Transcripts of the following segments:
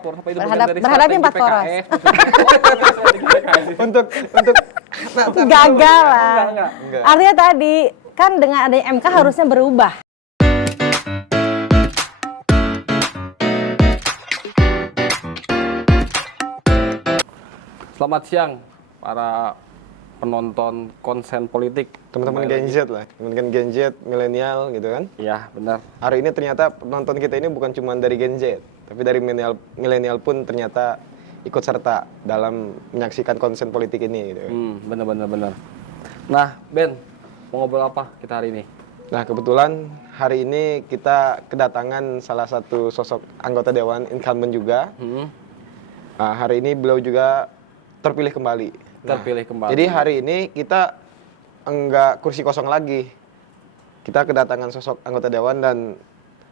Apa itu berhadap empat poros. Untuk Gagal lah. Enggak. Artinya tadi kan dengan adanya MK harusnya berubah. Selamat siang para penonton konsen politik. Teman-teman Gen Z lah, teman-teman Gen Z, milenial gitu kan. Iya, benar. Hari ini ternyata penonton kita ini bukan cuma dari Gen Z, tapi dari milenial pun ternyata ikut serta dalam menyaksikan konsen politik ini gitu. Benar. Nah, Ben, mau ngobrol apa kita hari ini? Nah, kebetulan hari ini kita kedatangan salah satu sosok anggota dewan incumbent juga. Nah, hari ini beliau juga terpilih kembali. Jadi hari ini kita enggak kursi kosong lagi. Kita kedatangan sosok anggota dewan dan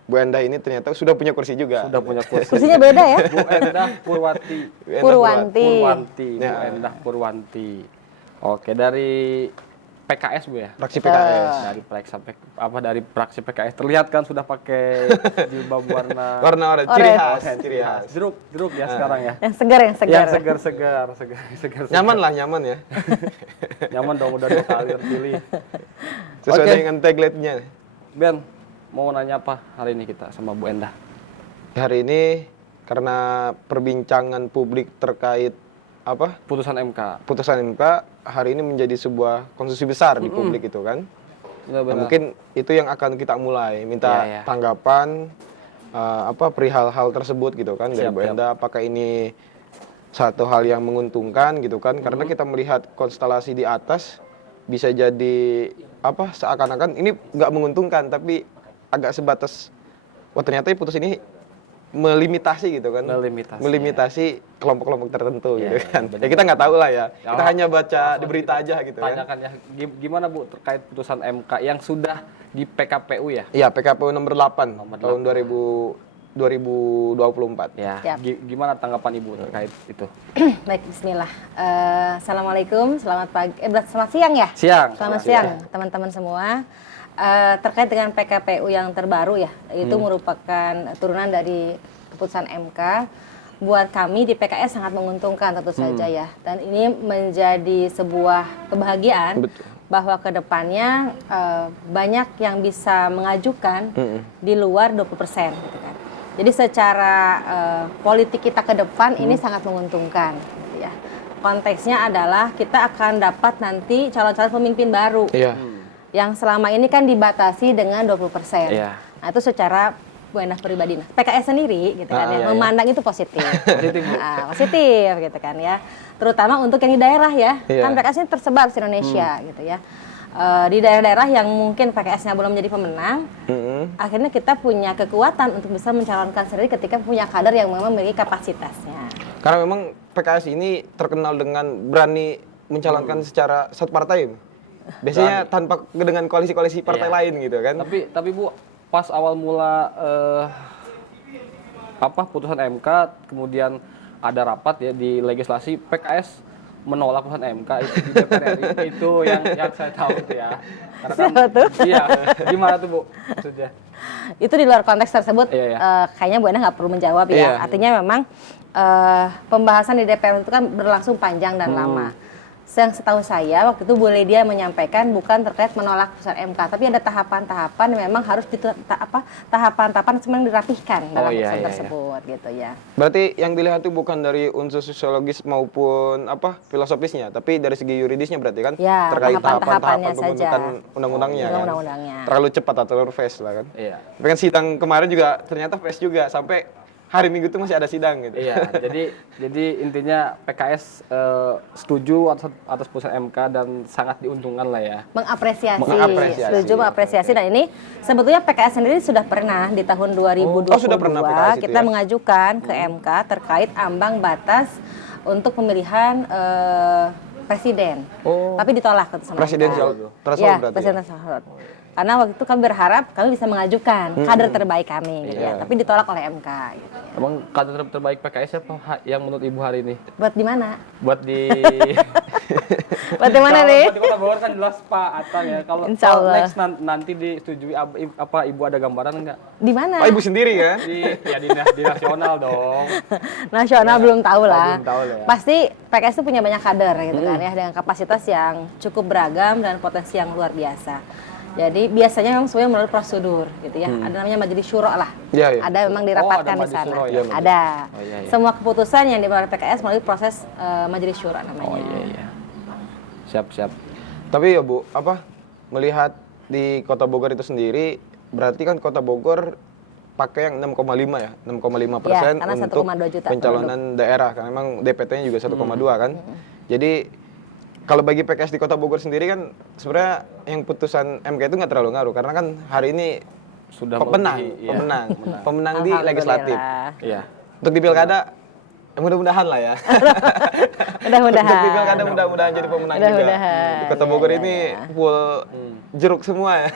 Bu Endah ini ternyata sudah punya kursi juga. Sudah punya kursi. Kursinya beda ya? Bu Endah Purwanti. Purwanti. Bu Endah Purwanti. Oke, dari PKS Bu ya? Fraksi PKS. Dari fraksi PKS terlihat kan sudah pakai jilbab warna Ciri khas. jeruk ya sekarang ya. Yang segar. Yang segar. Nyaman ya. Nyaman dong, udah 2 kali terpilih. Sesuai Oke. dengan tagline-nya. Ben, mau nanya apa hari ini kita sama Bu Endah? Hari ini karena perbincangan publik terkait Putusan MK. putusan MK hari ini menjadi sebuah konsumsi besar di publik itu kan. Nah, mungkin itu yang akan kita mulai minta Iya. tanggapan perihal hal tersebut gitu kan dari Siap, Bu Endah, apakah ini satu hal yang menguntungkan gitu kan, karena kita melihat konstelasi di atas bisa jadi seakan-akan ini nggak menguntungkan tapi agak sebatas ternyata putus ini melimitasi gitu kan, melimitasi kelompok-kelompok tertentu gitu kan. benar. Ya kita nggak tahu lah ya, kita Ya, hanya baca di berita aja gitu kan. Tanyakan ya, gimana Bu terkait putusan MK yang sudah di PKPU ya? Iya, PKPU nomor 8 Nomor tahun 2024. Ya. Siap. Gimana tanggapan Ibu terkait itu? Baik, bismillah. Assalamualaikum, selamat pagi. Selamat siang ya? Siang. Selamat siang teman-teman semua. Terkait dengan PKPU yang terbaru ya, itu merupakan turunan dari keputusan MK. Buat kami di PKS sangat menguntungkan tentu saja ya. Dan ini menjadi sebuah kebahagiaan. Betul. Bahwa kedepannya banyak yang bisa mengajukan di luar 20% gitu kan. Jadi secara politik kita ke depan ini sangat menguntungkan gitu ya. Konteksnya adalah kita akan dapat nanti calon-calon pemimpin baru. Iya. Yang selama ini kan dibatasi dengan 20%. Iya. Nah, itu secara Bu Endah pribadi. Nah, PKS sendiri gitu kan ya, memandang itu positif. Positif gitu kan ya. Terutama untuk yang di daerah ya. Iya. Kan PKS ini tersebar di Indonesia gitu ya. Di daerah-daerah yang mungkin PKS-nya belum menjadi pemenang, akhirnya kita punya kekuatan untuk bisa mencalonkan sendiri ketika punya kader yang memang memiliki kapasitasnya. Karena memang PKS ini terkenal dengan berani mencalonkan secara satu partai. Biasanya tanpa dengan koalisi-koalisi partai lain gitu kan. Tapi Bu, pas awal mula putusan MK, kemudian ada rapat ya di legislasi, PKS menolak putusan MK itu di DPR RI. Itu yang saya tahu tuh ya. Karena Siapa tuh? Iya, gimana tuh Bu maksudnya? Itu di luar konteks tersebut, Iya. kayaknya Bu Endah nggak perlu menjawab ya. Iya. Artinya memang pembahasan di DPR itu kan berlangsung panjang dan lama. Yang setahu saya waktu itu Bu Ledia menyampaikan bukan terkait menolak putusan MK, tapi ada tahapan-tahapan yang memang harus tahapan-tahapan memang dirapihkan dalam putusan tersebut gitu ya. Berarti yang dilihat itu bukan dari unsur sosiologis maupun filosofisnya, tapi dari segi yuridisnya berarti kan, Ya, terkait tahapan-tahapannya tahapan pembentukan undang-undangnya kan. Undang-undangnya. Terlalu cepat atau terlalu fast lah kan. Iya. Tapi kan sidang kemarin juga ternyata fast juga, sampai hari Minggu itu masih ada sidang gitu. Iya, jadi intinya PKS setuju atas putusan MK dan sangat diuntungkan lah ya. Mengapresiasi. Mengapresiasi. Setuju mengapresiasi. Dan ini sebetulnya PKS sendiri sudah pernah di tahun 2022 sudah pernah PKS itu kita ya? mengajukan ke MK terkait ambang batas untuk pemilihan presiden. Tapi ditolak sama Presidensial MK. threshold Ya, berarti. presidensial threshold. Karena waktu itu kami berharap kami bisa mengajukan kader terbaik kami gitu ya. Tapi ditolak oleh MK gitu ya. Emang kader terbaik PKS siapa yang menurut Ibu hari ini? Buat di mana? Buat di Bagaimana Kalau nih? di Kota Bogor kan jelas Pak Atang ya. Kalau Insya Allah. next nanti disetujui apa Ibu ada gambaran enggak? Di mana? Oh, ibu sendiri kan? Di nasional dong. Nasional belum tahu lah. belum tahu lah ya. Pasti PKS itu punya banyak kader gitu kan ya, dengan kapasitas yang cukup beragam dan potensi yang luar biasa. Jadi biasanya memang semuanya melalui prosedur gitu ya. Ada namanya majelis syuro lah. Iya, iya. Ada memang dirapatkan ada di majelis sana. syuro ya, majelis. Ada. Oh, iya, iya. Semua keputusan yang diambil oleh PKS melalui proses majelis syuro namanya. Oh iya. Siap. Tapi ya Bu, melihat di Kota Bogor itu sendiri, berarti kan Kota Bogor pakai yang 6,5 ya, 6,5% karena untuk 1,2 juta pencalonan daerah, karena memang DPT-nya juga 1,2 kan. Jadi kalau bagi PKS di Kota Bogor sendiri kan sebenarnya yang putusan MK itu nggak terlalu ngaruh, karena kan hari ini Sudah pemenang di Alhamdulillah. legislatif. Iya. Untuk di pilkada, mudah-mudahan lah ya. Mudah-mudahan. Untuk di pilkada mudah-mudahan jadi pemenang juga. Mudah-mudahan. Di Kota Bogor ini full jeruk semua ya.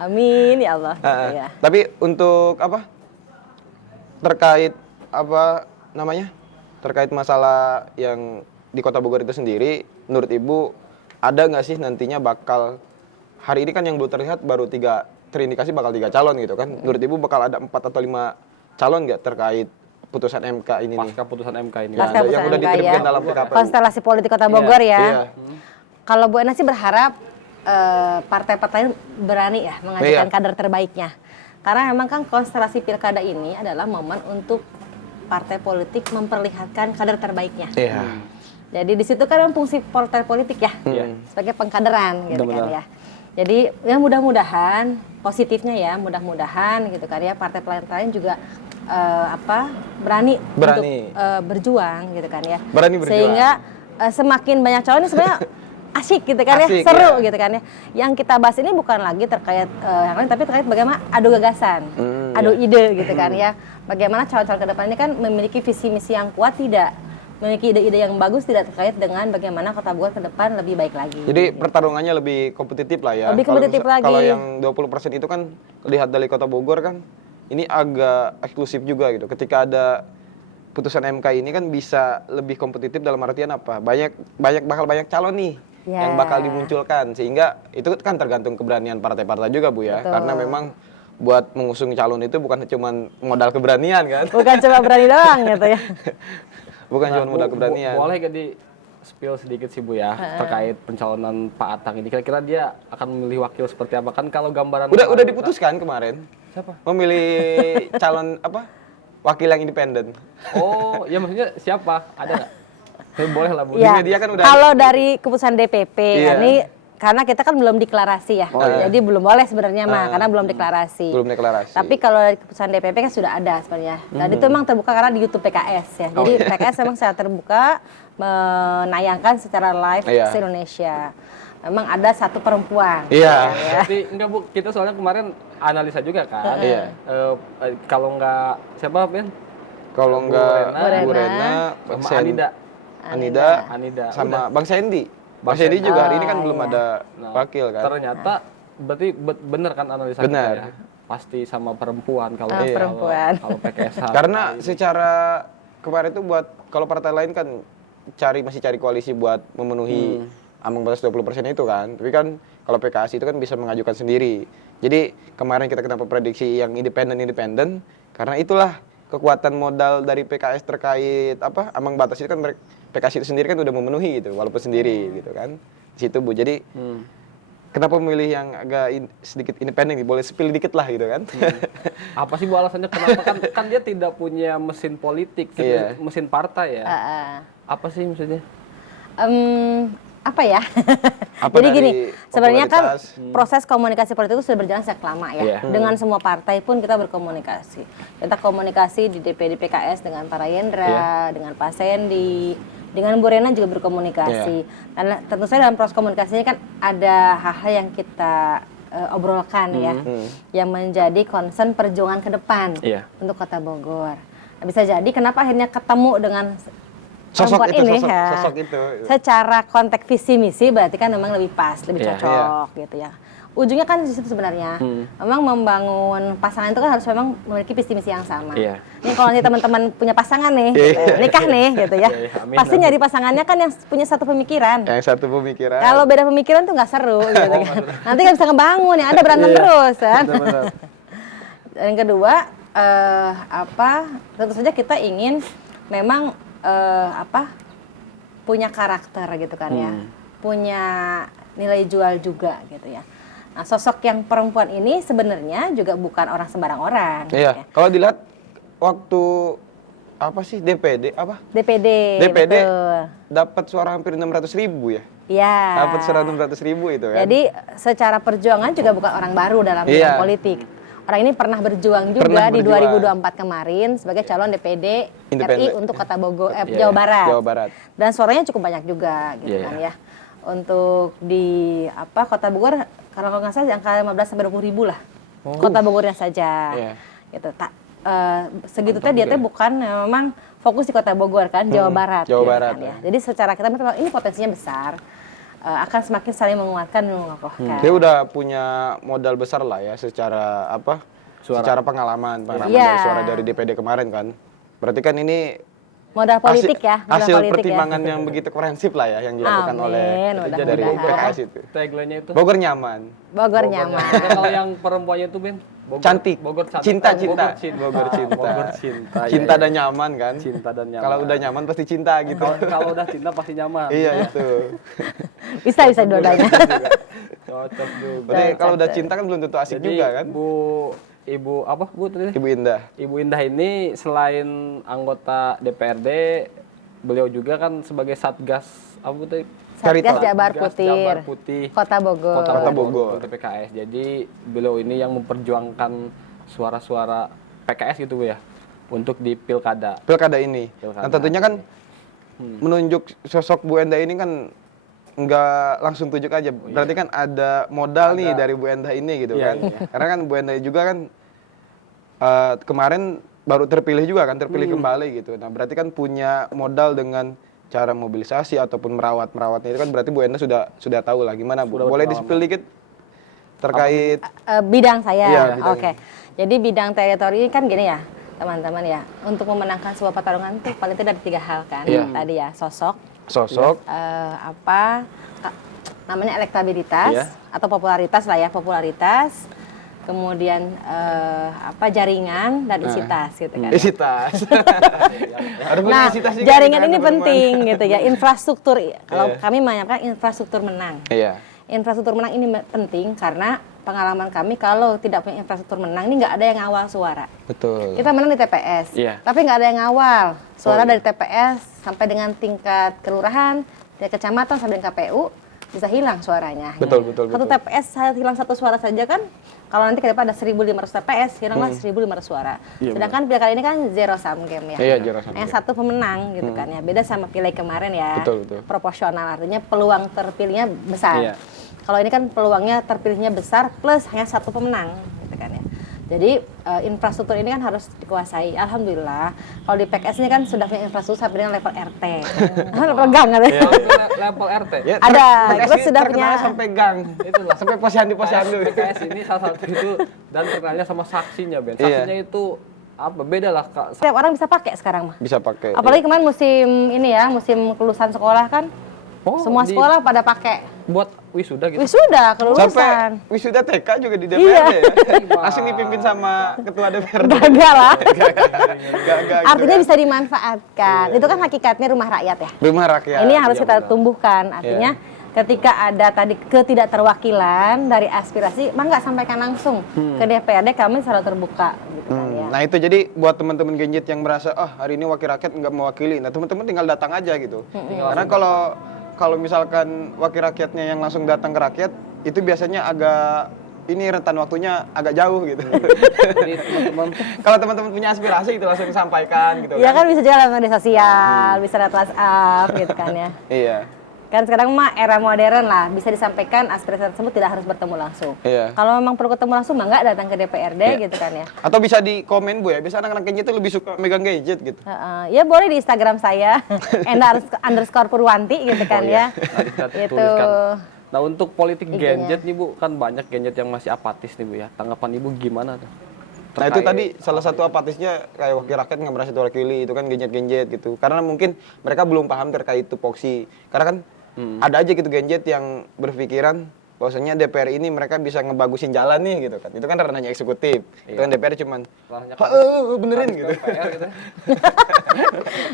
Amin ya Allah. Gitu ya. Tapi untuk terkait terkait masalah yang di Kota Bogor itu sendiri, menurut Ibu ada nggak sih nantinya bakal, hari ini kan yang belum terlihat baru terindikasi bakal 3 calon gitu kan. Menurut Ibu bakal ada 4 atau 5 calon nggak terkait putusan MK ini nih? Pasca putusan MK ini. Pasca yang putusan udah MK diterapkan ya. dalam PKPU. Konstelasi politik Kota Bogor ya. Iya. Kalau Bu Ena sih berharap partai-partai berani ya mengajukan Iya. kader terbaiknya. Karena memang kan konstelasi pilkada ini adalah momen untuk partai politik memperlihatkan kader terbaiknya. Iya. Jadi di situ kan memang fungsi partai politik ya, sebagai pengkaderan gitu kan ya. Jadi ya mudah-mudahan positifnya ya, mudah-mudahan gitu kan ya partai-partai lain juga berani untuk berjuang gitu kan ya. Berani berjuang. Sehingga semakin banyak calon ini sebenarnya asyik gitu kan ya, seru gitu kan ya. Yang kita bahas ini bukan lagi terkait yang lain, tapi terkait bagaimana adu gagasan, adu ide gitu kan ya. Bagaimana calon-calon ke depan ini kan memiliki visi misi yang kuat, tidak memiliki ide-ide yang bagus, tidak terkait dengan bagaimana Kota Bogor ke depan lebih baik lagi. Jadi pertarungannya lebih kompetitif lah ya. Lebih kompetitif lagi. Kalau yang 20% itu kan lihat dari Kota Bogor kan ini agak eksklusif juga gitu. Ketika ada putusan MK ini kan bisa lebih kompetitif dalam artian apa? Bakal banyak calon nih yang bakal dimunculkan, sehingga itu kan tergantung keberanian partai-partai juga Bu ya. Betul. Karena memang buat mengusung calon itu bukan cuma modal keberanian kan. Bukan cuma berani doang gitu ya. Bukan cuma modal keberanian. Boleh gak di spill sedikit sih Bu ya terkait pencalonan Pak Atang ini. Kira-kira dia akan memilih wakil seperti apa kan kalau gambaran Udah diputuskan kemarin. Siapa? Memilih calon wakil yang independen. Oh, ya maksudnya siapa? Ada nggak? Boleh lah Bu. Ya, Di media kan udah kalau dari keputusan DPP Iya. ini karena kita kan belum deklarasi ya, jadi belum boleh sebenarnya karena belum deklarasi. Belum deklarasi. Tapi kalau dari keputusan DPP kan sudah ada sebenarnya. Dan itu memang terbuka karena di YouTube PKS ya. Jadi PKS memang secara terbuka menayangkan secara live se Indonesia. Memang ada satu perempuan. Iya. Berarti enggak Bu, kita soalnya kemarin analisa juga kan. Iya. Kalau nggak siapa Ben? Kalau enggak Bu Rena, Rena, sama Anida, sama Bang Sandy. Bang Sandy juga hari ini kan belum ada wakil kan. Ternyata berarti bener kan analisa Benar. kita ya? Pasti sama perempuan kalau perempuan. kalau PKS. Karena secara kemarin itu buat kalau partai lain kan masih cari koalisi buat memenuhi ambang batas 20% itu kan. Tapi kan kalau PKS itu kan bisa mengajukan sendiri. Jadi kemarin kita kenapa prediksi yang independen karena itulah kekuatan modal dari PKS terkait ambang batas itu kan PKS itu sendiri kan udah memenuhi gitu walaupun sendiri gitu kan. Di situ Bu. Jadi kenapa memilih yang agak sedikit independen nih? Boleh spill dikit lah gitu kan. Apa sih Bu alasannya kenapa kan dia tidak punya mesin politik, mesin partai ya. Apa sih maksudnya? Apa ya? Jadi gini, sebenarnya kan proses komunikasi politik itu sudah berjalan sejak lama ya. Dengan semua partai pun kita berkomunikasi. Kita komunikasi di DPD PKS dengan Pak Rayendra, dengan Pak Sandy, dengan Bu Rena juga berkomunikasi. Dan tentu saja dalam proses komunikasinya kan ada hal-hal yang kita obrolkan ya, yang menjadi concern perjuangan ke depan untuk Kota Bogor. Nah, bisa jadi kenapa akhirnya ketemu dengan sosok itu. Secara konteks visi misi berarti kan memang lebih pas, lebih cocok gitu ya. ujungnya kan di situ sebenarnya. Memang membangun pasangan itu kan harus memang memiliki visi misi yang sama. Iya. Ini kalau nanti teman-teman punya pasangan nih, gitu, nikah nih gitu ya. Amin, Pasti nyari pasangannya kan yang punya satu pemikiran. Yang satu pemikiran. Kalau beda pemikiran tuh nggak seru gitu kan. Nanti nggak bisa ngebangun, yang ada berantem terus kan. Benar-benar. Dan yang kedua, tentu saja kita ingin memang punya karakter gitu kan ya, punya nilai jual juga gitu ya. Nah, sosok yang perempuan ini sebenarnya juga bukan orang sembarang orang. Iya. Gitu ya. Kalau dilihat waktu apa sih DPD apa? DPD. Betul. Dapat suara hampir 600.000 ya. Iya. Dapat suara 600.000 itu kan. Jadi secara perjuangan juga bukan orang baru dalam bidang politik. Orang ini pernah berjuang juga di 2024 kemarin sebagai calon DPD RI untuk Kota Bogor, Jawa Barat. Jawa Barat. Dan suaranya cukup banyak juga gitu kan ya. Untuk di Kota Bogor kalau nggak salah angka 15 sampai 20.000 lah. Kota Bogornya saja. Gitu. Segitu teh dia teh bukan memang fokus di Kota Bogor kan, Jawa Barat. Jawa gitu Barat. Kan, ya. Jadi secara kita ini potensinya besar. Akan semakin saling menguatkan dan mengokohkan. Dia udah punya modal besar lah ya secara secara pengalaman dari suara dari DPD kemarin kan. Berarti kan ini modal politik hasil pertimbangan yang begitu komprehensif lah ya yang dilakukan oleh dari PKS itu. Tagline-nya itu Bogor nyaman. Bogor nyaman. Dan kalau yang perempuannya itu Ben, Cantik. Bogor cantik. Cinta. Bogor cinta. Bogor cinta. Cinta dan nyaman kan. Cinta dan nyaman. Kalau udah nyaman pasti cinta gitu. Kalau udah cinta pasti nyaman. Iya itu. bisa dua-duanya. Cocok juga. Berarti kalau udah cinta kan belum tentu asik Jadi, juga kan. Ibu apa Bu tadi? Ibu Indah. Ibu Indah ini selain anggota DPRD, beliau juga kan sebagai Satgas apa Bu tadi? Satgas Jabar Jabar Putih Kota Bogor. Kota Bogor. Untuk PKS. Jadi beliau ini yang memperjuangkan suara-suara PKS gitu Bu ya untuk di pilkada. Pilkada ini. Nah tentunya kan menunjuk sosok Bu Endah ini kan nggak langsung tunjuk aja. Berarti kan ada modal nih dari Bu Endah ini gitu kan. Karena kan Bu Endah juga kan kemarin baru terpilih juga kan, terpilih kembali gitu. Nah berarti kan punya modal dengan cara mobilisasi ataupun merawatnya itu kan berarti Bu Endah sudah tahu lah gimana Bu. Boleh di-spill dikit terkait bidang saya. Iya, Oke. Jadi bidang teritori ini kan gini ya, teman-teman ya. Untuk memenangkan sebuah pertarungan itu paling tidak ada 3 hal kan. Tadi ya, sosok, namanya elektabilitas atau popularitas lah ya, popularitas. Kemudian jaringan dan isitas gitu kan. Isitas. Nah, jaringan ini penting gitu ya, infrastruktur. Kalau kami menyampaikan infrastruktur menang. Iya. Infrastruktur menang ini penting karena pengalaman kami kalau tidak punya infrastruktur menang ini nggak ada yang ngawal suara. Betul. Kita menang di TPS, tapi nggak ada yang ngawal suara dari TPS sampai dengan tingkat kelurahan, dari kecamatan sampai dengan KPU bisa hilang suaranya. Betul. Satu TPS hilang satu suara saja kan, kalau nanti ke depan ada 1.500 TPS, hilanglah 1.500 suara. Sedangkan pilkada ini kan zero sum game ya. Iya, zero sum yang satu pemenang gitu kan ya. Beda sama pileg kemarin ya. Betul. Proporsional artinya peluang terpilihnya besar. Iya. Kalau ini kan peluangnya terpilihnya besar plus hanya satu pemenang gitu kan ya. Jadi infrastruktur ini kan harus dikuasai. Alhamdulillah kalau di PKS ini kan sudah punya infrastruktur sampai dengan level RT. Level gang kan. Level RT. Ya, ada. PKS Terus sudah punya sampai gang. Itulah sampai posyandu. PKS ini salah satu itu dan terkenalnya sama saksinya Ben. Saksinya itu beda lah Kak. Setiap orang bisa pakai sekarang mah. Bisa pakai. Apalagi kemarin musim ini ya, musim kelulusan sekolah kan. Semua sekolah pada pakai. Buat wisuda gitu. Wisuda, kelulusan. Sampai wisuda TK juga di DPRD ya. Langsung dipimpin sama ketua DPRD. Gagal lah. Gagal. Artinya bisa dimanfaatkan. Itu kan hakikatnya rumah rakyat ya. Rumah rakyat. Ini yang harus kita tumbuhkan. Artinya ketika ada tadi ketidakterwakilan dari aspirasi, mah nggak sampaikan langsung ke DPRD, kami selalu terbuka. Gitu kan, ya. Nah itu jadi buat teman-teman Genjit yang merasa, hari ini wakil rakyat nggak mewakili. Nah teman-teman tinggal datang aja gitu. Karena kalau misalkan wakil rakyatnya yang langsung datang ke rakyat, itu biasanya agak ini rentan waktunya agak jauh gitu. Jadi teman-teman Kalau teman-teman punya aspirasi itu langsung disampaikan gitu. Iya kan bisa juga lewat media sosial, bisa lewat WhatsApp gitu kan ya. Iya. Kan sekarang mah era modern lah, bisa disampaikan aspirasi tersebut tidak harus bertemu langsung. Iya. Kalau memang perlu ketemu langsung, mah nggak datang ke DPRD gitu kan ya. Atau bisa di komen Bu ya, biasa anak-anak Genjit itu lebih suka megang gadget gitu. Ya boleh di Instagram saya, @_Purwanti gitu kan ya. kita Itu. tuliskan Nah, untuk politik IG-nya. gadget nih Bu, kan banyak gadget yang masih apatis nih Bu ya. Tanggapan Ibu gimana tuh? Nah itu tadi salah satu apatisnya kayak wakil rakyat nggak merasa terwakili, itu kan gadget-gadget gitu. Karena mungkin mereka belum paham terkait tupoksi. Karena kan ada aja gitu gadget yang berpikiran bahwasanya DPR ini mereka bisa ngebagusin jalan nih gitu kan. Itu kan ranahnya eksekutif. Itu kan DPR cuman Ranahnya benerin gitu. PR gitu.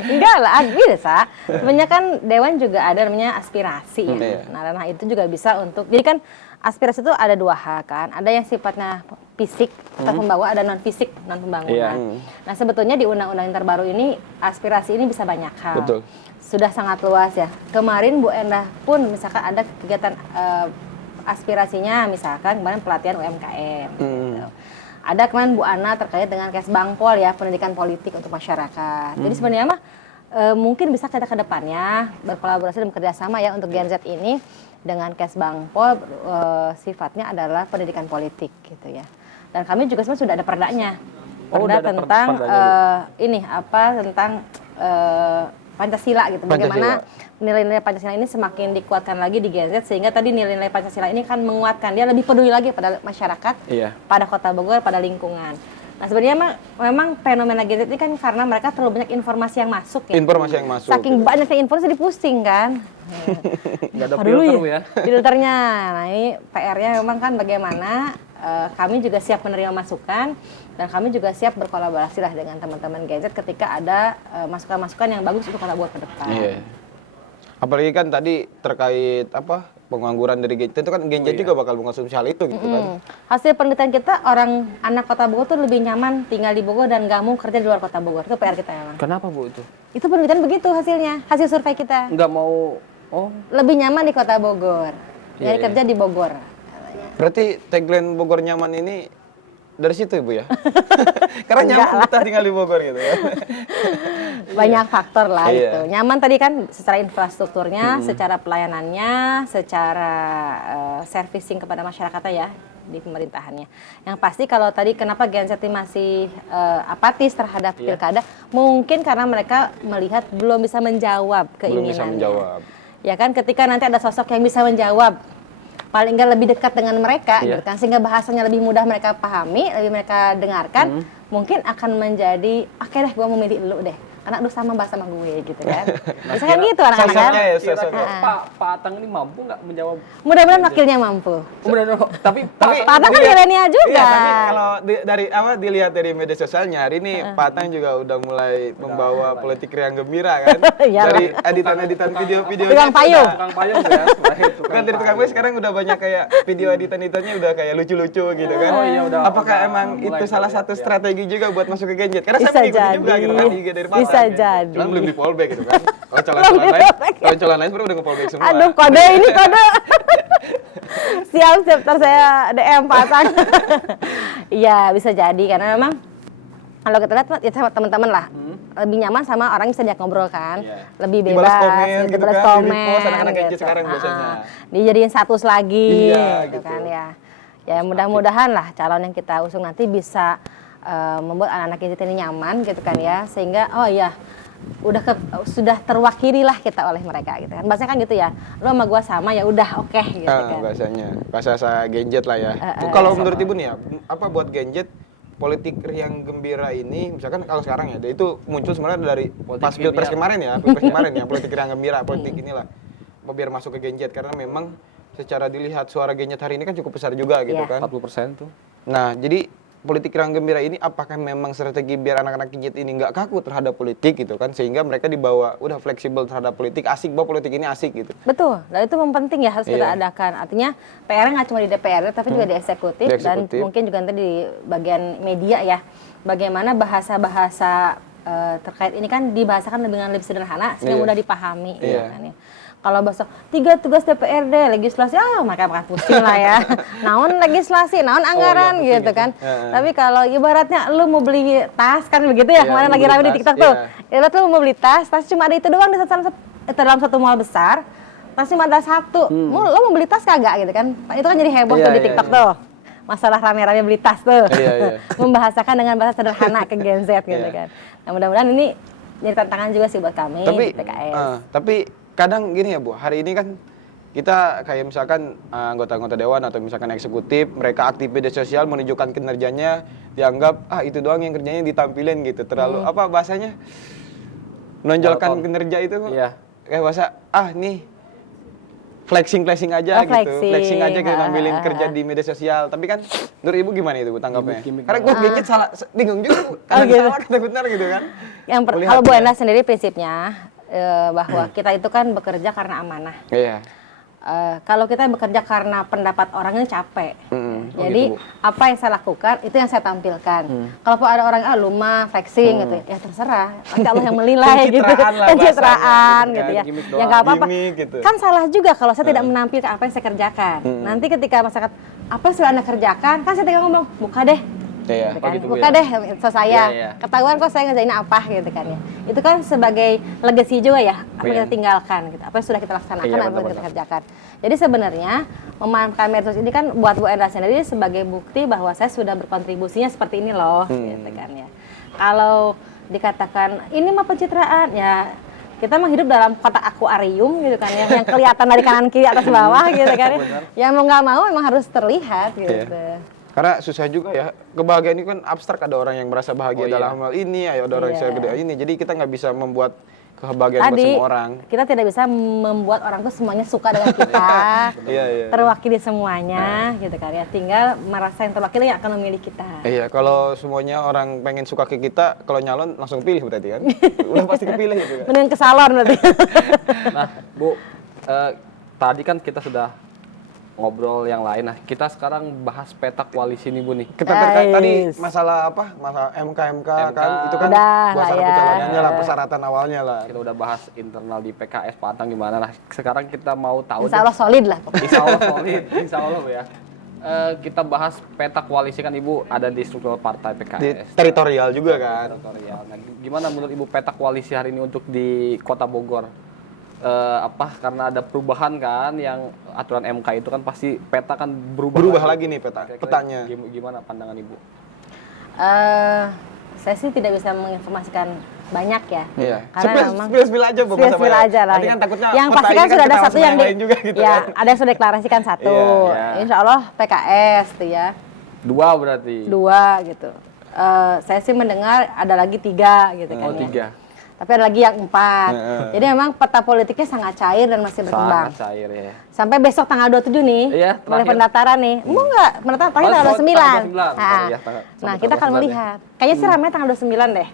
Enggak lah, bisa. Sebenarnya kan Dewan juga ada namanya aspirasi ya. Iya. Nah, ranah itu juga bisa untuk, jadi kan aspirasi itu ada dua hal kan. Ada yang sifatnya fisik atau pembawa, ada non fisik, non pembangunan. Iya. Nah, sebetulnya di undang-undang yang terbaru ini aspirasi ini bisa banyak hal. Betul. Sudah sangat luas ya. Kemarin Bu Endah pun misalkan ada kegiatan aspirasinya, misalkan kemarin pelatihan UMKM. Gitu. Ada kemarin Bu Ana terkait dengan Kesbangpol ya, pendidikan politik untuk masyarakat. Jadi sebenarnya mah mungkin bisa kita ke depannya berkolaborasi dan bekerjasama ya untuk Gen Z ini dengan Kesbangpol sifatnya adalah pendidikan politik gitu ya. Dan kami juga sebenarnya sudah ada perdanya. Oh, Perda udah ada tentang perdanya, tentang Pancasila gitu. Bagaimana nilai-nilai Pancasila ini semakin dikuatkan lagi di Gen Z sehingga tadi nilai-nilai Pancasila ini kan menguatkan, dia lebih peduli lagi pada masyarakat, Iya. pada Kota Bogor, pada lingkungan. Nah sebenarnya memang fenomena Gen Z ini kan karena mereka terlalu banyak informasi yang masuk ya. Informasi yang masuk. Saking gitu. banyaknya informasi dipusing kan. Nggak ada Apa dulu filter Bu ya. Filternya. Nah ini PR-nya memang kan bagaimana kami juga siap menerima masukan dan kami juga siap berkolaborasi lah dengan teman-teman Gen Z ketika ada masukan-masukan yang bagus untuk Kota Bogor ke depan. Iya. Apalagi kan tadi terkait pengangguran dari Gen Z, itu kan Gen Z juga bakal mengkonsumsi hal itu gitu kan. Hasil penelitian kita, orang anak Kota Bogor tuh lebih nyaman tinggal di Bogor dan nggak mau kerja di luar Kota Bogor. Itu PR kita memang. Kenapa Bu itu? Itu penelitian begitu hasilnya, hasil survei kita. Nggak mau, Lebih nyaman di Kota Bogor, Iya, jadi iya. kerja di Bogor. Berarti tagline Bogor nyaman ini dari situ Ibu ya? Karena nyaman betah tinggal di Bogor gitu ya. Banyak faktor lah Iya. itu. Nyaman tadi kan secara infrastrukturnya, secara pelayanannya, secara servicing kepada masyarakatnya ya di pemerintahannya. Yang pasti kalau tadi kenapa Gen Z ini masih apatis terhadap pilkada, mungkin karena mereka melihat belum bisa menjawab keinginannya. Belum bisa menjawab. Ya kan ketika nanti ada sosok yang bisa menjawab, paling enggak lebih dekat dengan mereka, Iya. gitu kan, sehingga bahasanya lebih mudah mereka pahami, lebih mereka dengarkan, mungkin akan menjadi, oke deh, gue mau milih lu deh, karena lu sama bahasa sama gue, gitu kan. Misalkan gitu anak-anak kan. Sosoknya ya, Kira-kira sosoknya. Pak Atang ini mampu nggak menjawab? Mudah-mudahan wakilnya mampu. Kemudian, tapi Pak Atang kan milenial juga. Iya, tapi kalau dilihat dari media sosialnya hari ini Pak Atang juga udah mulai membawa politik riang gembira kan. Iyalah. Dari editan-editan video-videonya. Tukang payung. tukang payung ya. Bukan dari tukang payung, sekarang udah banyak kayak video editan-editannya udah kayak lucu-lucu gitu kan. Oh iya, udah Emang mulai itu salah terlihat, satu ya. strategi juga buat masuk ke Gen Z? Karena Bisa saya mengikuti juga jadi. gitu kan IG dari Pak Bisa Atang, gitu. jadi. Cuman belum di fallback gitu kan. Kalau calon-calon lain baru udah nge-fallback semua. Aduh, kode ini kode. Siap, ntar saya DM Pak Atang. Iya, bisa jadi karena memang kalau kita lihat ya sama teman-teman lah, lebih nyaman sama orang yang bisa diajak ngobrol kan, Iya. lebih Dibalas bebas, komen gitu dibalas kan, komen, di-repost anak-anak Gen Z gitu. sekarang biasanya. Dijadiin status lagi, Iya, gitu gitu. kan ya. Ya mudah-mudahan lah calon yang kita usung nanti bisa membuat anak-anak Gen Z ini nyaman gitu kan ya, sehingga sudah terwakili lah kita oleh mereka gitu kan. Bahasanya kan gitu ya, lo sama gua sama ya udah oke gitu kan. Bahasa Gen Z lah ya. Kalau menurut Ibu nih ya, apa buat Gen Z politik riang gembira ini, misalkan kalau sekarang ya, itu muncul sebenarnya dari Politik pas Pilpres gembira. kemarin ya, Pilpres kemarin ya, politik riang gembira, politik inilah, biar masuk ke Gen Z, karena memang secara dilihat suara Gen Z hari ini kan cukup besar juga gitu Iya. kan. 40% tuh. Nah, jadi politik riang gembira ini apakah memang strategi biar anak-anak Gen Z ini nggak kaku terhadap politik gitu kan, sehingga mereka dibawa udah fleksibel terhadap politik, asik bahwa politik ini asik gitu. Betul, dan itu penting ya harus kita Iya. adakan. Artinya PR nggak cuma di DPR, tapi juga di eksekutif, Di dan eksekutif. mungkin juga nanti di bagian media ya. Bagaimana bahasa-bahasa terkait ini kan dibahasakan dengan lebih sederhana sehingga Iya. mudah dipahami. Iya. Ya kan, ya. Kalau bahasa 3 tugas DPRD, legislasi, mereka bakal pusing lah ya. Naon legislasi, naon anggaran pusing gitu itu. kan. Heeh. Tapi kalau ibaratnya lu mau beli tas kan begitu ya, Iya, kemarin mau lagi beli rame di tas, TikTok tuh. iya. Ibarat lu mau beli tas cuma ada itu doang di dalam satu mall besar. Tas cuma ada satu. Lo mau beli tas kagak gitu kan. Itu kan jadi heboh Iya, tuh di iya, TikTok iya. tuh. Masalah rame-rame beli tas tuh. Iya, iya. Membahasakan dengan bahasa sederhana ke Gen Z gitu Iya. kan. Nah, mudah-mudahan ini jadi tantangan juga sih buat kami di PKS. Tapi kadang gini ya Bu, hari ini kan kita kayak misalkan anggota-anggota dewan atau misalkan eksekutif, mereka aktif media sosial menunjukkan kinerjanya, dianggap itu doang yang kerjanya ditampilin gitu. Terlalu apa bahasanya? Menonjolkan kinerja itu. Iya. Kayak bahasa nih flexing aja gitu. Flexing aja kita nampilin kerja di media sosial. Tapi kan menurut Ibu gimana itu Bu tanggapnya? Karena gue dikit salah bingung juga Bu. Kadang salah kadang benar gitu kan. Kalau Bu Enda sendiri prinsipnya bahwa kita itu kan bekerja karena amanah. Iya. Kalau kita bekerja karena pendapat orangnya capek, jadi gitu, apa yang saya lakukan itu yang saya tampilkan. Kalaupun ada orang lumah, flexing gitu, ya terserah. Nanti Allah yang menilai gitu, pencitraan gitu ya. Ya nggak apa-apa. Gitu. Kan salah juga kalau saya tidak menampilkan apa yang saya kerjakan. Nanti ketika masyarakat apa yang sudah anda kerjakan, kan saya tinggal ngomong buka deh. Iya. Gitu kan. gitu, Buka ya? deh medsos saya, Iya. ketahuan kok saya ngerjain apa gitu kan ya. Itu kan sebagai legacy juga ya, apa yang kita tinggalkan gitu, apa yang sudah kita laksanakan, Iya, apa yang kita kerjakan. Jadi sebenarnya memanfaatkan medsos ini kan buat Bu Enda sendiri sebagai bukti bahwa saya sudah berkontribusinya seperti ini loh, gitu kan ya. Kalau dikatakan ini mah pencitraan ya, kita mah hidup dalam kotak akuarium gitu kan ya, yang kelihatan dari kanan kiri atas bawah gitu kan ya. Ya mau nggak mau emang harus terlihat gitu. Karena susah juga ya, kebahagiaan ini kan abstrak, ada orang yang merasa bahagia dalam hal ini, ada orang yang gede ini, jadi kita nggak bisa membuat kebahagiaan buat semua orang. Kita tidak bisa membuat orang tuh semuanya suka dengan kita, terwakili semuanya gitu kan ya, tinggal merasa yang terwakili yang akan memilih kita. Iya, kalau semuanya orang pengen suka ke kita, kalau nyalon langsung pilih berarti kan, udah pasti kepilih gitu kan. Mending ke salon berarti. Nah, Bu, tadi kan kita sudah ngobrol yang lain. Nah, kita sekarang bahas peta koalisi nih Bu nih. Kita terkait tadi masalah apa? Masalah MK kan itu kan buat syarat pencalonannya lah, persyaratan awalnya lah. Kita udah bahas internal di PKS Pak Atang gimana. Nah, sekarang kita mau tahu Insya Allah solid lah. Insya Allah solid, insya Allah Bu ya. Kita bahas peta koalisi kan Ibu ada di struktur partai PKS. Di teritorial juga kan. Teritorial. Nah, gimana menurut Ibu peta koalisi hari ini untuk di Kota Bogor? Karena ada perubahan kan yang aturan MK itu kan pasti peta kan berubah lagi nih petanya. Gimana pandangan Ibu? Saya sih tidak bisa menginformasikan banyak ya. Iya. Karena memang Spill aja Bu. spill aja lah. Nanti kan takutnya yang peta pasti ini kan sudah ada ketawa satu sama yang lain juga gitu ya kan. ada yang sudah deklarasikan satu. Iya. Insya Allah PKS tuh ya. 2 berarti. 2 gitu. Saya sih mendengar ada lagi 3 gitu kan ya. 3. Tapi ada lagi yang 4. Jadi memang peta politiknya sangat cair dan masih berkembang. Sangat cair ya. Sampai besok tanggal 27 nih, Iya, mulai terakhir. pendaftaran nih. Enggak, pendaftaran terakhir tanggal 29. Tanggal 29. Nah, Iya, nah, kita akan melihat. Kayaknya sih ramai tanggal 29 deh.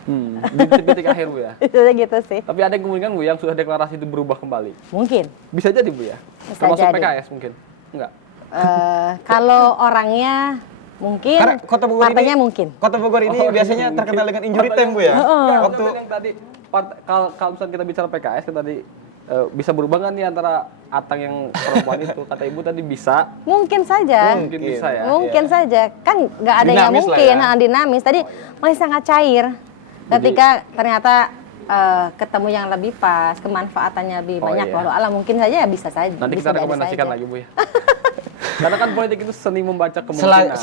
Di detik-detik akhir Bu ya. Itu gitu sih. Tapi ada yang kemungkinan Bu yang sudah deklarasi itu berubah kembali. Mungkin. Bisa jadi Bu ya. Bisa Termasuk jadi. PKS mungkin. Enggak. Kalau orangnya mungkin, Karena Kota Bogor partainya ini, mungkin. Kota Bogor ini biasanya terkenal dengan injury time Bu ya. Waktu yang tadi kalau misalnya kita bicara PKS kan tadi bisa berubah nggak nih antara Atang yang perempuan itu, kata Ibu tadi bisa. Mungkin saja. Mungkin bisa ya. Mungkin saja. Kan nggak ada yang Dinamis lah mungkin, ya. dinamis. Tadi masih sangat cair. Ketika ternyata ketemu yang lebih pas, kemanfaatannya lebih banyak, walau alam mungkin saja ya bisa saja. Nanti bisa kita jadi rekomendasikan saja. lagi Bu ya. Karena kan politik itu seni membaca kemungkinan.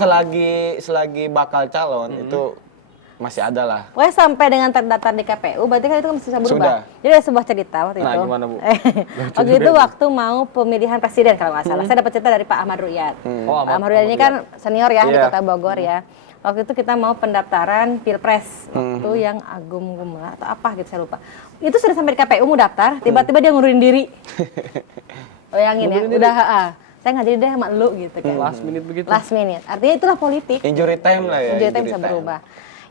Selagi bakal calon itu masih ada lah. Pokoknya sampai dengan terdaftar di KPU, berarti kan itu kan bisa berubah. Sudah. Jadi ada sebuah cerita waktu Nah, itu. gimana, Bu? Waktu itu waktu mau pemilihan presiden kalau nggak salah, saya dapat cerita dari Pak Ahmad Ruyad. Oh, Pak Ahmad Ruyad ini kan senior ya di Iya. Kota Bogor ya. Waktu itu kita mau pendaftaran Pilpres, waktu yang Agung Gumelar atau apa gitu saya lupa. Itu sudah sampai di KPU mau daftar, tiba-tiba dia ngundurin diri. Bayangin ya, udah saya nggak jadi deh sama lu gitu kan. Last minute begitu. Last minute. Artinya itulah politik. Injury time lah ya. Injury time bisa berubah.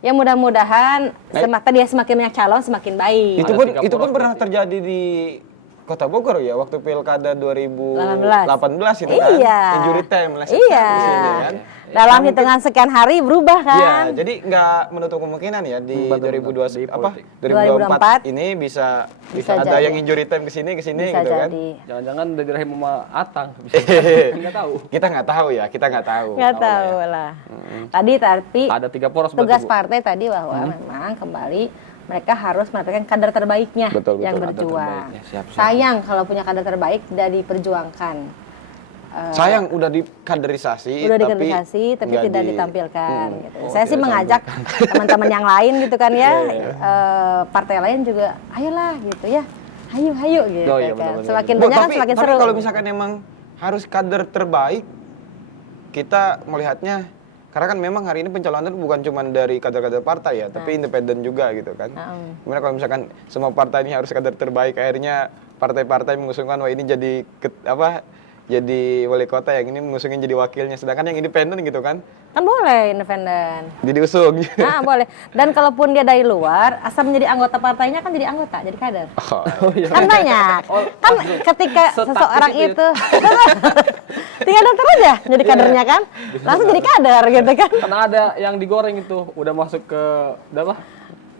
Ya mudah-mudahan dia semakin banyak calon semakin baik. Itu pun pernah terjadi di Kota Bogor ya waktu Pilkada 2018 itu kan. Iya. Injury time lah. Iya. Di sini, kan. Dalam hitungan sekian hari berubah kan. Iya, jadi nggak menutup kemungkinan ya di 2024 ini bisa ada jadi. yang injury time ke sini Bisa gitu kan. jadi. Jangan-jangan dari rahim Mama Atang. Bisa. Nggak tahu. Kita nggak tahu ya, kita nggak tahu. Nggak tahu lah. Tapi Ada 3 poros tugas berarti, Bu. partai tadi bahwa memang kembali mereka harus menampilkan kader terbaiknya Betul, yang kader berjuang. terbaiknya, siap. Sayang kalau punya kader terbaik tidak diperjuangkan. Sayang udah dikaderisasi, Udah dikaderisasi tapi nggak tidak ditampilkan gitu. Oh, Saya sih tidak mengajak teman-teman yang lain gitu kan ya, partai lain juga ayolah gitu ya. hayu gitu Oh, iya, kan. benar-benar. Semakin Bu, banyak kan semakin seru. kalau misalkan emang harus kader terbaik, kita melihatnya karena kan memang hari ini pencalonan bukan cuma dari kader-kader partai ya, tapi independen juga gitu kan. Gimana kalau misalkan semua partai ini harus kader terbaik, akhirnya partai-partai mengusungkan wah ini jadi jadi wali kota, yang ini mengusungin jadi wakilnya, sedangkan yang independen gitu kan Kan boleh independen. jadi diusung. Nah, boleh. Dan kalaupun dia dari luar, asal menjadi anggota partainya kan jadi anggota, jadi kader. Oh, Kan banyak. Kan ketika Setaktis seseorang itu ya? itu tinggal daftar aja jadi kadernya kan. Langsung jadi kader gitu kan. Karena ada yang digoreng itu, udah masuk ke apa?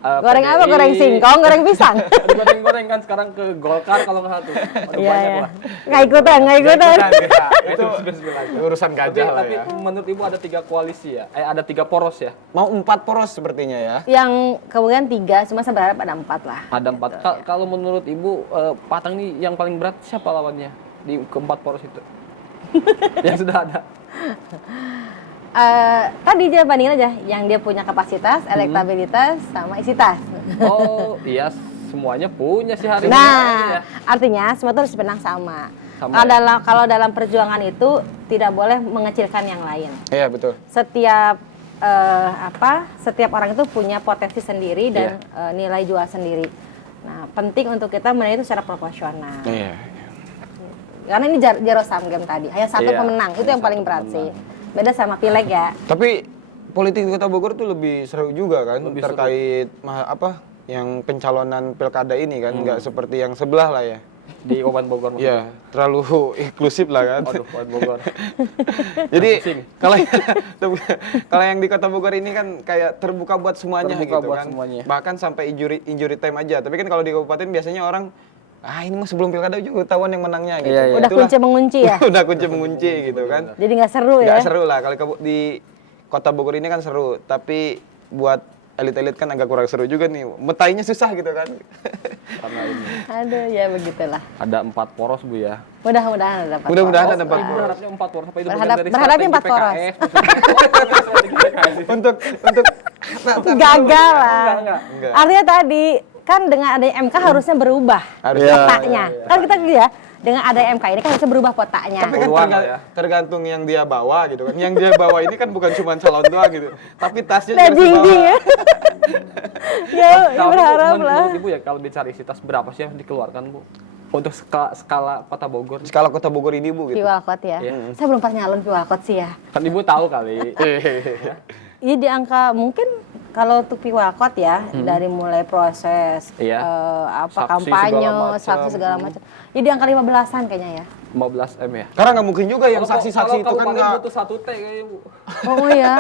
Goreng apa? PDI. Goreng singkong, goreng pisang. Goreng-goreng kan sekarang ke Golkar kalau nggak satu. Aduh, Iya, banyak iya. lah. Nggak ikutan. Itu urusan Tapi, gajah lah tapi ya. menurut Ibu ada 3 koalisi ya? Ada 3 poros ya? Mau 4 poros sepertinya ya. Yang kemudian 3, cuma saya berharap ada 4 lah. Ada 4. Kalau menurut Ibu, Patang nih yang paling berat siapa lawannya di keempat poros itu? Yang sudah ada. Tadi dia bandingin aja yang dia punya kapasitas, elektabilitas, sama isi tas. Oh iya, semuanya punya sih hari ini. Nah, artinya semua itu harus dipandang sama. Sama Kalau dalam perjuangan itu tidak boleh mengecilkan yang lain. Iya betul. Setiap setiap orang itu punya potensi sendiri dan nilai jual sendiri. Nah, penting untuk kita menilai itu secara proporsional. Iya. Karena ini zero sum game tadi, hanya satu Iya, pemenang, itu hanya yang paling satu berat pemenang. sih. Beda sama pileg ya. Tapi politik di Kota Bogor tuh lebih seru juga kan, Lebih terkait yang pencalonan pilkada ini kan, nggak seperti yang sebelah lah ya. Di Kabupaten Bogor. Iya, terlalu inklusif lah kan. Aduh, Kabupaten Bogor. Jadi Pusing. kalau yang di Kota Bogor ini kan kayak terbuka buat semuanya Terbuka gitu buat kan. semuanya. Bahkan sampai injury time aja. Tapi kan kalau di kabupaten biasanya orang ini mah sebelum pilkada juga ketahuan yang menangnya gitu. Iya, iya. Udah Itulah- kunci mengunci ya. Udah kunci mengunci gitu kan. Jadi nggak seru ya. Nggak seru lah kalau di Kota Bogor ini kan seru, tapi buat elit-elit kan agak kurang seru juga nih. Metainya susah gitu kan. Karena ini Aduh, ya begitulah. ada 4 poros Bu ya. Mudah-mudahan ada dapat. Mudah-mudahan poros. ada 4 Ibu poros. berharapnya 4 poros apa itu Berharapnya 4 poros. Untuk Gagal lah. Enggak. Artinya tadi kan dengan adanya MK harusnya berubah Harusnya. kotaknya. Kan kita gitu ya. Dengan ada MK ini kan harusnya berubah kotaknya. Tapi kan Peluang lah ya. tergantung yang dia bawa gitu kan. Yang dia bawa ini kan bukan cuma calon doang gitu, tapi tasnya Nah, juga harus jing-jing dibawa. ya. Ya, Kalau berharap menurut lah. Ibu ya kalau dicari isi tas berapa sih yang dikeluarkan Bu? Untuk skala Kota Bogor. Skala Kota Bogor ini Bu gitu. Piwalkot ya. Iya. Saya belum pernah nyalon Piwalkot sih ya. Kan Ibu tahu kali. Iya di angka mungkin kalau untuk Piwalkot ya dari mulai proses Iya. Saksi kampanye, segala macam. saksi segala macam. Ya di angka 15-an kayaknya ya. 15 M ya. Karena nggak mungkin juga yang saksi-saksi itu kan nggak. butuh 1 T kayaknya Bu. Oh iya.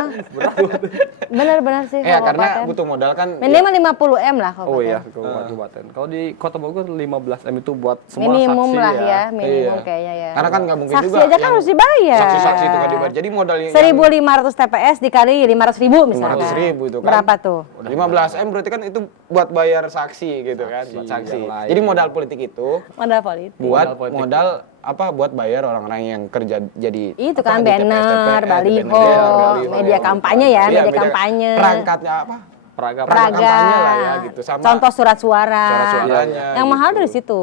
Benar-benar sih Ya karena kabupaten. butuh modal kan. Minimal 50 M lah kabupaten. Oh iya, kabupaten. Kalau di Kota Bogor 15 M itu buat semua Minimum saksi lah ya, minimum Iya. kayaknya ya. Karena kan nggak mungkin Saksi juga. aja kan yang harus dibayar. Saksi-saksi itu kan dibayar. Jadi modalnya 1.500 TPS dikali 500.000 misalnya. 500.000 itu kan. Berapa tuh? 15 M berarti kan itu buat bayar saksi gitu kan, buat saksi. yang lain. Jadi modal politik itu Modal politik. buat Modal politik. modal buat bayar orang-orang yang kerja jadi Itu apa, kan di TPS, banner, TPS, baliho, baliho, media kampanye ya, Iya, media kampanye. Perangkatnya apa? Peraga. Perangkat Praga, kampanye lah ya gitu, sama contoh surat suara. suara-suaranya. Yang mahal gitu. dari situ.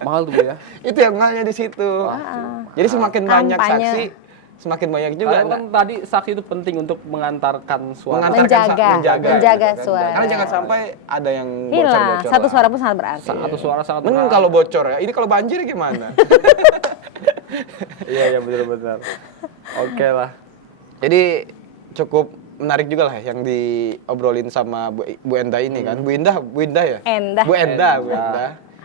Mahal tuh Bu ya. Itu yang mahalnya di situ. Jadi semakin banyak Kampanye. saksi, semakin banyak juga. Karena kan tadi saksi itu penting untuk mengantarkan suara. Menjaga gitu kan. suara. Karena jangan sampai ada yang Hilang, bocor-bocor. satu lah. suara pun sangat berarti. Satu suara sangat Mending berharga. kalau bocor ya. Ini kalau banjir gimana? Iya benar-benar. Oke lah. Jadi cukup menarik juga lah yang diobrolin sama Bu Enda ini kan. Bu Indah ya? Endah. Bu Enda.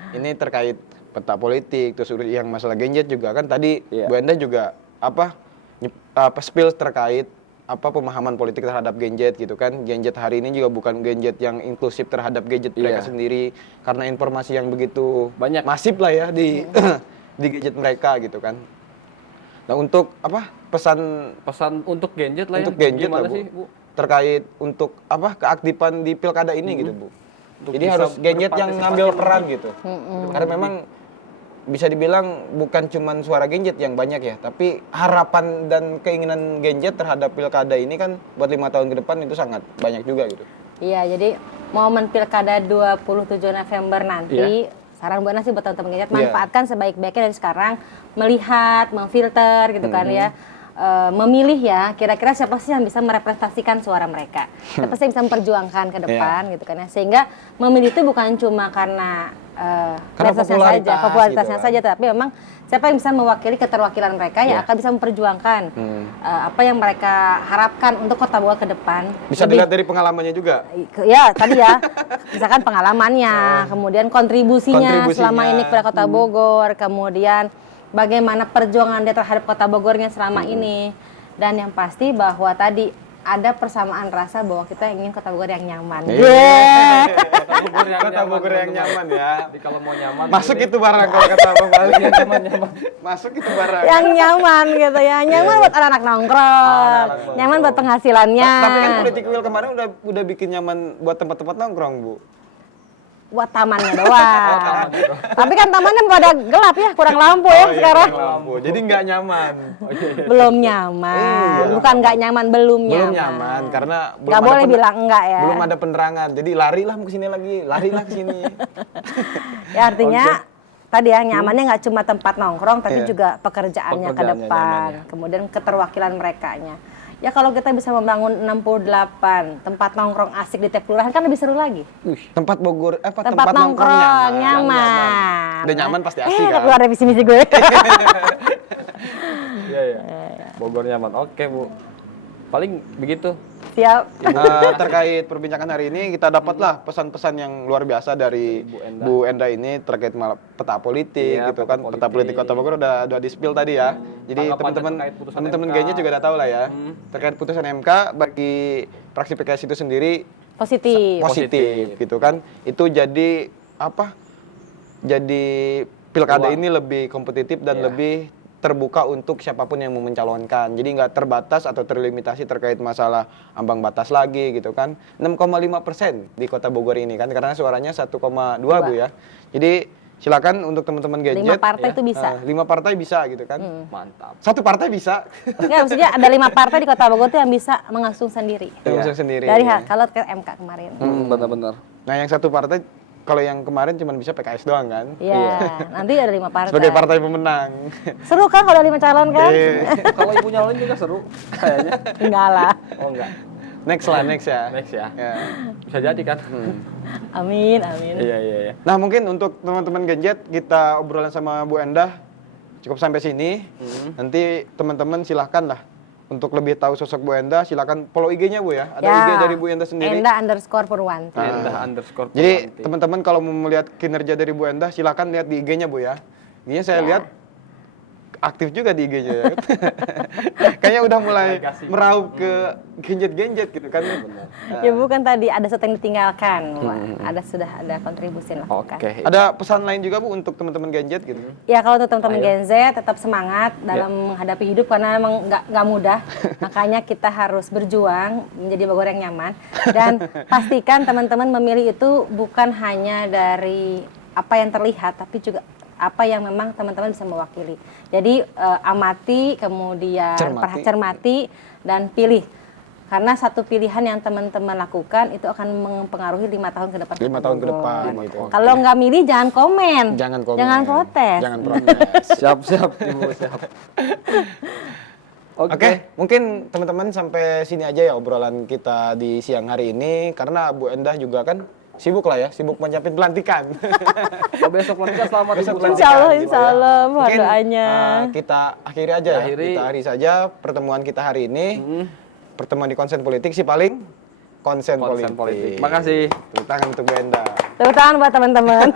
Ini terkait peta politik, terus yang masalah gadget juga kan tadi Iya. Bu Enda juga spill terkait pemahaman politik terhadap gadget gitu kan. Gadget hari ini juga bukan gadget yang inklusif terhadap gadget mereka Iya. sendiri karena informasi yang begitu Banyak. masif lah ya di di gadget mereka gitu kan. Nah, untuk pesan Pesan untuk gadget lah ya. untuk gadget Gimana lah, Bu. sih Bu? Terkait untuk keaktifan di pilkada ini gitu, Bu. Untuk Jadi bisa harus gadget yang berpartisipasi ngambil lebih. peran gitu. Karena memang bisa dibilang bukan cuman suara gadget yang banyak ya, tapi harapan dan keinginan gadget terhadap pilkada ini kan buat 5 tahun ke depan itu sangat banyak juga gitu. Iya, jadi momen pilkada 27 November nanti saran Bu Ana sih buat teman-teman gadget, Iya. manfaatkan sebaik-baiknya dari sekarang, melihat, memfilter gitu kan ya. Memilih ya, kira-kira siapa sih yang bisa merepresentasikan suara mereka, siapa sih yang bisa memperjuangkan ke depan gitu kan ya, sehingga memilih itu bukan cuma karena medsosnya saja, popularitasnya gitu kan. saja, tapi memang siapa yang bisa mewakili keterwakilan mereka yang akan bisa memperjuangkan apa yang mereka harapkan untuk Kota Bogor ke depan. Bisa Lebih- dilihat dari pengalamannya juga. Ya tadi ya, misalkan pengalamannya, kemudian kontribusinya selama ini kepada Kota Bogor, kemudian bagaimana perjuangan dia terhadap Kota Bogornya selama ini, dan yang pasti bahwa tadi ada persamaan rasa bahwa kita ingin Kota Bogor yang nyaman. Yeah. Kota Bogor yang nyaman ya. Jadi kalau mau nyaman Masuk ini- itu barang kalau kata Bang Bali. Iya, nyaman. Masuk itu barang. Yang nyaman gitu ya, nyaman buat anak-anak nongkrong, nyaman buat penghasilannya, Tapi kan politik wheel kemarin udah bikin nyaman buat tempat-tempat nongkrong, Bu. buat tamannya doang. Tapi kan tamannya pada gelap ya, kurang lampu ya sekarang. Lampu. Jadi nggak nyaman. Belum nyaman, bukan nggak nyaman, belum Belum nyaman. nyaman karena belum Nggak ada boleh bilang enggak ya. belum ada penerangan. Jadi larilah ke sini lagi, larilah ke sini. Ya artinya tadi ya nyamannya nggak cuma tempat nongkrong, tapi Iya. juga pekerjaannya ke Pekerjaannya depan, kemudian keterwakilan merekanya. Ya kalau kita bisa membangun 68 tempat nongkrong asik di tiap kelurahan kan lebih seru lagi. Tempat Bogor Tempat nongkrong nyaman. Udah nyaman pasti asik kan. Keluar dari visi misi gue. Iya, iya. Bogor nyaman. Oke, Bu. Paling begitu. Siap. Terkait perbincangan hari ini kita dapatlah pesan-pesan yang luar biasa dari Bu Enda ini terkait peta politik Iya, gitu peta kan. Peta politik Kota Bogor udah di-spill tadi ya. Jadi Tanggapannya teman-teman terkait putusan teman-teman MK. kayaknya juga udah tahu lah ya. Terkait putusan MK bagi fraksi PKS itu sendiri Positif. positif gitu kan. Itu jadi apa? Jadi pilkada ini lebih kompetitif dan lebih terbuka untuk siapapun yang mau mencalonkan. Jadi nggak terbatas atau terlimitasi terkait masalah ambang batas lagi gitu kan. 6,5% di Kota Bogor ini kan karena suaranya 1,2 Bu ya. Jadi silakan untuk teman-teman gadget. 5 partai itu bisa. 5 partai bisa gitu kan. Mantap. Satu partai bisa. Enggak, maksudnya ada 5 partai di Kota Bogor tuh yang bisa mengusung sendiri. Mengusung sendiri. Dari kalau ke MK kemarin. Benar-benar. Nah, yang satu partai kalau yang kemarin cuma bisa PKS doang kan. Iya, nanti ada 5 partai. Sebagai partai pemenang. Seru kan kalau ada 5 calon kan? Kalau ibu nyalon juga seru kayaknya. Enggak lah. Oh enggak. Next lah, next ya. Next ya. Ya. Bisa jadi kan? Amin, amin. Iya, iya, iya. Nah, mungkin untuk teman-teman gadget kita obrolan sama Bu Endah cukup sampai sini. Nanti teman-teman silahkan lah untuk lebih tahu sosok Bu Endah, silahkan follow IG-nya Bu ya. Ada IG dari Bu Endah sendiri. Enda_Purwanti. Endah_Purwanti. Jadi teman-teman kalau mau melihat kinerja dari Bu Endah, silahkan lihat di IG-nya Bu ya. IG-nya saya lihat aktif juga di IG-nya ya. Kayaknya udah mulai meraup ke genjet-genjet gitu kan. Ya bukan tadi ada sesuatu yang ditinggalkan. Sudah ada kontribusi yang dilakukan. Oke. Ada pesan lain juga Bu untuk teman-teman genjet gitu. Ya kalau untuk teman-teman Gen Z tetap semangat dalam menghadapi hidup karena memang nggak mudah. Makanya kita harus berjuang menjadi Bogor yang nyaman dan pastikan teman-teman memilih itu bukan hanya dari apa yang terlihat tapi juga apa yang memang teman-teman bisa mewakili. Jadi amati, kemudian cermati dan pilih. Karena satu pilihan yang teman-teman lakukan itu akan mempengaruhi 5 tahun ke depan. 5 tahun ke depan gitu. Kalau nggak milih jangan komen. Jangan komen. Jangan protes. Jangan protes. Siap, Ibu, siap. Oke, mungkin teman-teman sampai sini aja ya obrolan kita di siang hari ini karena Bu Endah juga kan sibuk lah ya, sibuk mencapai pelantikan. Oh, besok pelantikan selamat Besok Ibu. pelantikan. Insya Allah, gitu insya ya. Allah, mohon Mungkin, doanya. Kita akhiri aja ya, Akhiri. kita akhiri saja pertemuan kita hari ini. Pertemuan di konsen politik sih paling konsen politik. Makasih. Tepuk tangan untuk Bu Endah. Tepuk tangan buat teman-teman.